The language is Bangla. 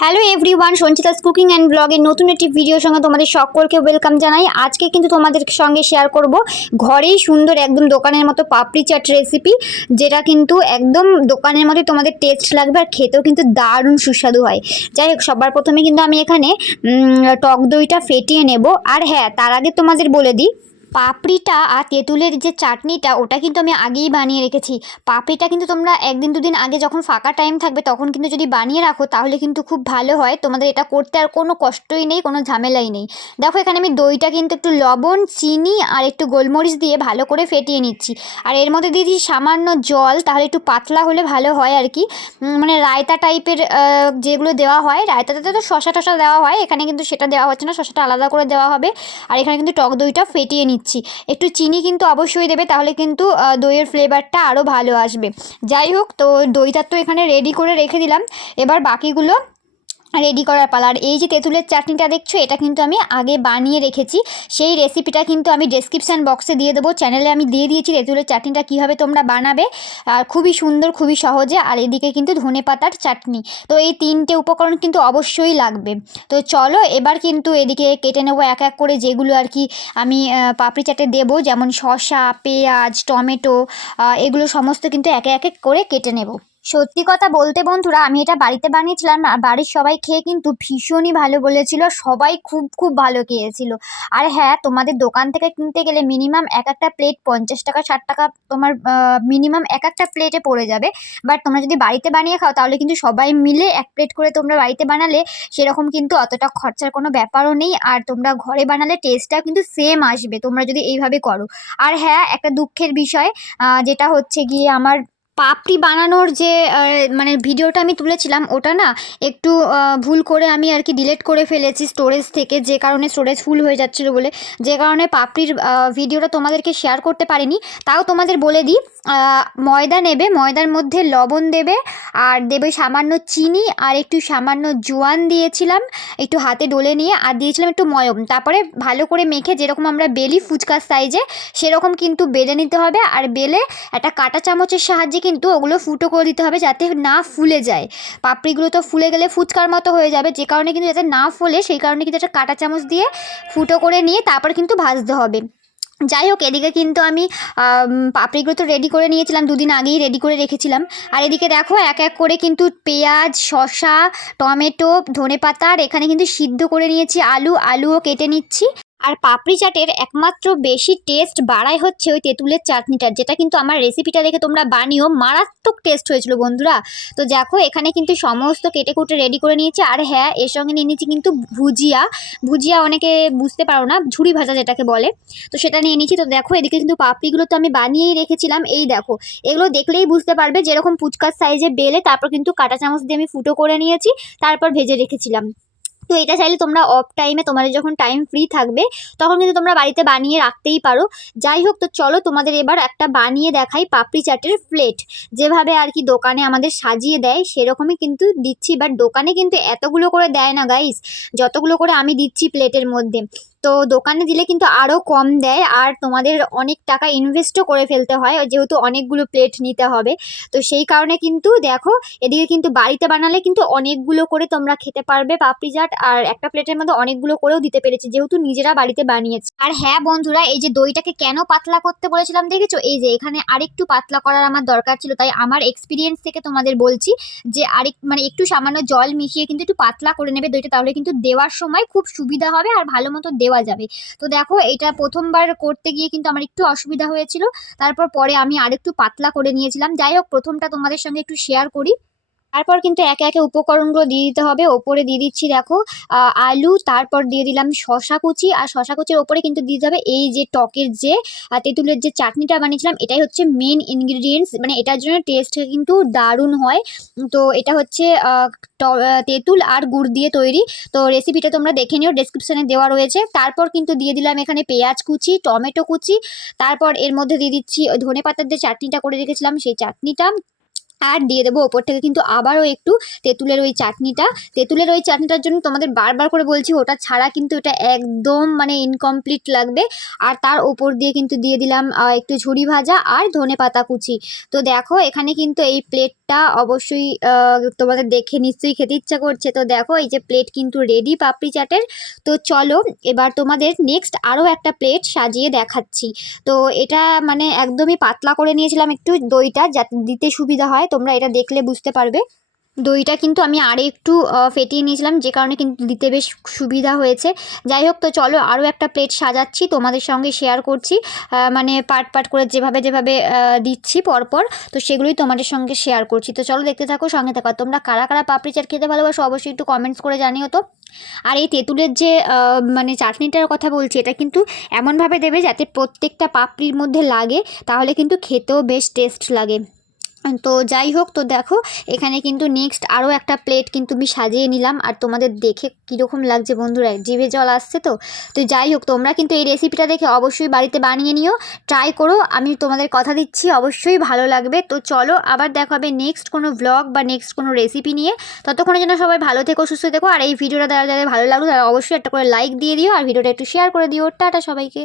Hello everyone Sanchita's cooking and ব্লগের নতুন একটি ভিডিওর সঙ্গে তোমাদের সকলকে ওয়েলকাম জানাই। আজকে কিন্তু তোমাদের সঙ্গে শেয়ার করব ঘরেই সুন্দর একদম দোকানের মতো পাপড়ি চাট রেসিপি যেটা কিন্তু একদম দোকানের মতোই তোমাদের টেস্ট লাগবে আর খেতেও কিন্তু দারুণ সুস্বাদু হয়। যাই হোক, সবার প্রথমে কিন্তু আমি এখানে টক দইটা ফেটিয়ে নেব। আর হ্যাঁ তার আগে তোমাদের বলে দিই পাপড়িটা আর তেঁতুলের যে চাটনিটা, ওটা কিন্তু আমি আগেই বানিয়ে রেখেছি। পাপড়িটা কিন্তু তোমরা একদিন দুদিন আগে যখন ফাঁকা টাইম থাকবে, তখন কিন্তু যদি বানিয়ে রাখো, তাহলে কিন্তু খুব ভালো হয়। তোমাদের এটা করতে আর কোনো কষ্টই নেই, কোনো ঝামেলাই নেই। দেখো, এখানে আমি দইটা কিন্তু একটু লবণ, চিনি আর একটু গোলমরিচ দিয়ে ভালো করে ফেটিয়ে নিচ্ছি। আর এর মধ্যে দিয়ে দিচ্ছি সামান্য জল, তাহলে একটু পাতলা হলে ভালো হয় আর কি। মানে রায়তা টাইপের যেগুলো দেওয়া হয় রায়তাতে তো শশা টশা দেওয়া হয়, এখানে কিন্তু সেটা দেওয়া হচ্ছে না শশাটা আলাদা করে দেওয়া হবে। আর এখানে কিন্তু টক দইটা ফেটিয়ে নিচ্ছি। একটু চিনি কিন্তু অবশ্যই দেবে, তাহলে কিন্তু দইয়ের ফ্লেভারটা আরও ভালো আসবে। যাই হোক, তো দইটা তো এখানে রেডি করে রেখে দিলাম। এবার বাকিগুলো রেডি করার পালা। আর এই যে তেঁতুলের চাটনিটা দেখছ, এটা কিন্তু আমি আগে বানিয়ে রেখেছি। সেই রেসিপিটা কিন্তু আমি ডেসক্রিপশান বক্সে দিয়ে দেবো। চ্যানেলে আমি দিয়ে দিয়েছি তেঁতুলের চাটনিটা, কীভাবে তোমরা বানাবে। আর খুবই সুন্দর, খুবই সহজে। আর এদিকে কিন্তু ধনে পাতার চাটনি। তো এই তিনটে উপকরণ কিন্তু অবশ্যই লাগবে। তো চলো, এবার কিন্তু এদিকে কেটে নেব এক এক করে যেগুলো আর কি আমি পাপড়ি চাটে দেবো। যেমন শসা, পেঁয়াজ, টমেটো এগুলো সমস্ত কিন্তু একে একে করে কেটে নেব। সত্যি কথা বলতে বন্ধুরা, আমি এটা বাড়িতে বানিয়েছিলাম বাড়ির সবাই খেয়ে কিন্তু ভীষণই ভালো বলেছিল, সবাই খুব খুব ভালো খেয়েছিল। আর হ্যাঁ তোমাদের দোকান থেকে কিনতে গেলে মিনিমাম এক একটা প্লেট পঞ্চাশ টাকা, ষাট টাকা তোমার মিনিমাম এক একটা প্লেটে পড়ে যাবে। বাট তোমরা যদি বাড়িতে বানিয়ে খাও, তাহলে কিন্তু সবাই মিলে এক প্লেট করে তোমরা বাড়িতে বানালে সেরকম কিন্তু অতটা খরচার কোনো ব্যাপারও নেই। আর তোমরা ঘরে বানালে টেস্টটাও কিন্তু সেম আসবে, তোমরা যদি এইভাবে করো। আর হ্যাঁ একটা দুঃখের বিষয় যেটা হচ্ছে গিয়ে আমার পাপড়ি বানানোর যে মানে ভিডিওটা আমি তুলেছিলাম, ওটা না একটু ভুল করে আমি আর কি ডিলেট করে ফেলেছি স্টোরেজ থেকে, যে কারণে স্টোরেজ ফুল হয়ে যাচ্ছিল বলে। যে কারণে পাপড়ির ভিডিওটা তোমাদেরকে শেয়ার করতে পারিনি। তাও তোমাদের বলে দিই ময়দা নেবে, ময়দার মধ্যে লবণ দেবে, আর দেবে সামান্য চিনি, আর একটু সামান্য জোয়ান দিয়েছিলাম, একটু হাতে ডলে নিয়ে, আর দিয়েছিলাম একটু ময়ম। তারপরে ভালো করে মেখে, যেরকম আমরা বেলি ফুচকার সাইজে সেরকম কিন্তু বেলে নিতে হবে, আর বেলে একটা কাঁটা চামচের সাহায্যে কিন্তু ওগুলো ফুটো করে দিতে হবে যাতে না ফুলে যায়। পাপড়িগুলো তো ফুলে গেলে ফুচকার মতো হয়ে যাবে। যে কারণে কিন্তু যাতে না ফুলে, সেই কারণে কিন্তু একটা কাঁটা চামচ দিয়ে ফুটো করে নিয়ে তারপর কিন্তু ভাজতে হবে। যাই হোক, এদিকে কিন্তু আমি পাপড়িগুলো তো রেডি করে নিয়েছিলাম, দুদিন আগেই রেডি করে রেখেছিলাম। আর এদিকে দেখো, এক এক করে কিন্তু পেঁয়াজ শশা টমেটো, ধনেপাতা, আর এখানে কিন্তু সিদ্ধ করে নিয়েছি আলু। আলুও কেটে নিচ্ছি। আর পাপড়ি চাটের একমাত্র বেশি টেস্ট বাড়ায় হচ্ছে ওই তেঁতুলের চাটনিটার, যেটা কিন্তু আমার রেসিপিটা দেখে তোমরা বানিও মারাত্মক টেস্ট হয়েছিল বন্ধুরা। তো দেখো, এখানে কিন্তু সমস্ত কেটে কুটে রেডি করে নিয়েছি। আর হ্যাঁ এর সঙ্গে নিয়ে নিয়েছি কিন্তু ভুজিয়া। ভুজিয়া অনেকে বুঝতে পারো না ঝুড়ি ভাজা যেটাকে বলে। তো সেটা নিয়ে নিয়েছি। তো দেখো, এদিকে কিন্তু পাপড়িগুলো তো আমি বানিয়েই রেখেছিলাম। এই দেখো, এগুলো দেখলেই বুঝতে পারবে যেরকম ফুচকার সাইজে বেলে, তারপর কিন্তু কাঁটা চামচ দিয়ে আমি ফুটো করে নিয়েছি, তারপর ভেজে রেখেছিলাম। তো এটা চাইলে তোমরা অফ টাইমে তোমাদের যখন টাইম ফ্রি থাকবে, তখন কিন্তু তোমরা বাড়িতে বানিয়ে রাখতেই পারো। যাই হোক, তো চলো তোমাদের এবার একটা বানিয়ে দেখাই পাপড়ি চাটের প্লেট যেভাবে আর কি দোকানে আমাদের সাজিয়ে দেয়, সেরকমই কিন্তু দিচ্ছি। বাট দোকানে কিন্তু এতগুলো করে দেয় না গাইস যতগুলো করে আমি দিচ্ছি প্লেটের মধ্যে। তো দোকানে দিলে কিন্তু আরও কম দেয় আর তোমাদের অনেক টাকা ইনভেস্টও করে ফেলতে হয়, যেহেতু অনেকগুলো প্লেট নিতে হবে। তো সেই কারণে কিন্তু দেখো, এদিকে কিন্তু বাড়িতে বানালে কিন্তু অনেকগুলো করে তোমরা খেতে পারবে পাপড়ি চাট, আর একটা প্লেটের মধ্যে অনেকগুলো করেও দিতে পেরেছি, যেহেতু নিজেরা বাড়িতে বানিয়েছে। আর হ্যাঁ বন্ধুরা, এই যে দইটাকে কেন পাতলা করতে বলেছিলাম দেখেছ? এই যে এখানে আরেকটু পাতলা করার আমার দরকার ছিল, তাই আমার এক্সপিরিয়েন্স থেকে তোমাদের বলছি যে আরেক মানে একটু সামান্য জল মিশিয়ে কিন্তু একটু পাতলা করে নেবে দইটা, তাহলে কিন্তু দেওয়ার সময় খুব সুবিধা হবে আর ভালো মতো দেওয়া যাবে। তো দেখো, এটা প্রথমবার করতে গিয়ে কিন্তু আমার একটু অসুবিধা হয়েছিল। তারপর পরে আমি আরেকটু পাতলা করে নিয়েছিলাম। যাই হোক, প্রথমটা তোমাদের সঙ্গে একটু শেয়ার করি। তারপর কিন্তু একে একে উপকরণগুলো দিয়ে দিতে হবে। ওপরে দিয়ে দিচ্ছি দেখো আলু, তারপর দিয়ে দিলাম শশা কুচি। আর শশা কুচির ওপরে কিন্তু দিয়ে দিতে হবে এই যে টকের যে তেঁতুলের যে চাটনিটা বানিয়েছিলাম, এটাই হচ্ছে মেন ইনগ্রিডিয়েন্টস মানে এটার জন্য টেস্ট কিন্তু দারুণ হয়। তো এটা হচ্ছে তেঁতুল আর গুড় দিয়ে তৈরি। তো রেসিপিটা তোমরা দেখে নিও ডেসক্রিপশনে দেওয়া রয়েছে। তারপর কিন্তু দিয়ে দিলাম এখানে পেঁয়াজ কুচি, টমেটো কুচি। তারপর এর মধ্যে দিয়ে দিচ্ছি ধনে পাতার যে চাটনিটা করে রেখেছিলাম, সেই চাটনিটা। আর দিয়ে দেবো ওপর থেকে। কিন্তু আবারও একটু তেঁতুলের ওই চাটনিটা, তেঁতুলের ওই চাটনিটার জন্য তোমাদের বারবার করে বলছি, ওটা ছাড়া কিন্তু এটা একদম মানে ইনকমপ্লিট লাগবে। আর তার ওপর দিয়ে কিন্তু দিয়ে দিলাম একটু ঝুড়ি ভাজা আর ধনে পাতা কুচি। তো দেখো, এখানে কিন্তু এই প্লেটটা প্লেটটা অবশ্যই তোমাদের দেখে নিশ্চয়ই খেতে ইচ্ছা করছে। তো দেখো, এই যে প্লেট কিন্তু রেডি পাপড়ি চাটের। তো চলো, এবার তোমাদের নেক্সট আরও একটা প্লেট সাজিয়ে দেখাচ্ছি। তো এটা মানে একদমই পাতলা করে নিয়েছিলাম একটু দইটা, যাতে দিতে সুবিধা হয়। তোমরা এটা দেখলে বুঝতে পারবে। দইটা কিন্তু আমি আরও একটু ফেটিয়ে নিয়েছিলাম, যে কারণে কিন্তু দিতে বেশ সুবিধা হয়েছে। যাই হোক, তো চলো আরও একটা প্লেট সাজাচ্ছি, তোমাদের সঙ্গে শেয়ার করছি। মানে পার্ট পার্ট করে যেভাবে যেভাবে দিচ্ছি পরপর, তো সেগুলোই তোমাদের সঙ্গে শেয়ার করছি। তো চলো দেখতে থাকো, সঙ্গে থাকো। তোমরা কারা কারা পাপড়ি চাট খেতে ভালোবাসো, অবশ্যই একটু কমেন্টস করে জানিও তো। আর এই তেঁতুলের যে মানে চাটনিটার কথা বলছি, এটা কিন্তু এমনভাবে দেবে যাতে প্রত্যেকটা পাপড়ির মধ্যে লাগে, তাহলে কিন্তু খেতেও বেশ টেস্ট লাগে। তো যাই হোক, তো দেখো, এখানে কিন্তু নেক্সট আরও একটা প্লেট কিন্তু আমি সাজিয়ে নিলাম। আর তোমাদের দেখে কীরকম লাগছে বন্ধুরা, জিভে জল আসছে তো? তো যাই হোক, তোমরা কিন্তু এই রেসিপিটা দেখে অবশ্যই বাড়িতে বানিয়ে নিও। ট্রাই করো, আমি তোমাদের কথা দিচ্ছি, অবশ্যই ভালো লাগবে। তো চলো, আবার দেখা হবে নেক্সট কোনো ব্লগ বা নেক্সট কোনো রেসিপি নিয়ে। ততক্ষণে যেন সবাই ভালো থেকো, সুস্থ থেকো। আর এই ভিডিওটা যারা যাদের ভালো লাগল, তারা অবশ্যই একটা করে লাইক দিয়ে দিও। আর ভিডিওটা একটু শেয়ার করে দিও। টাটা সবাইকে।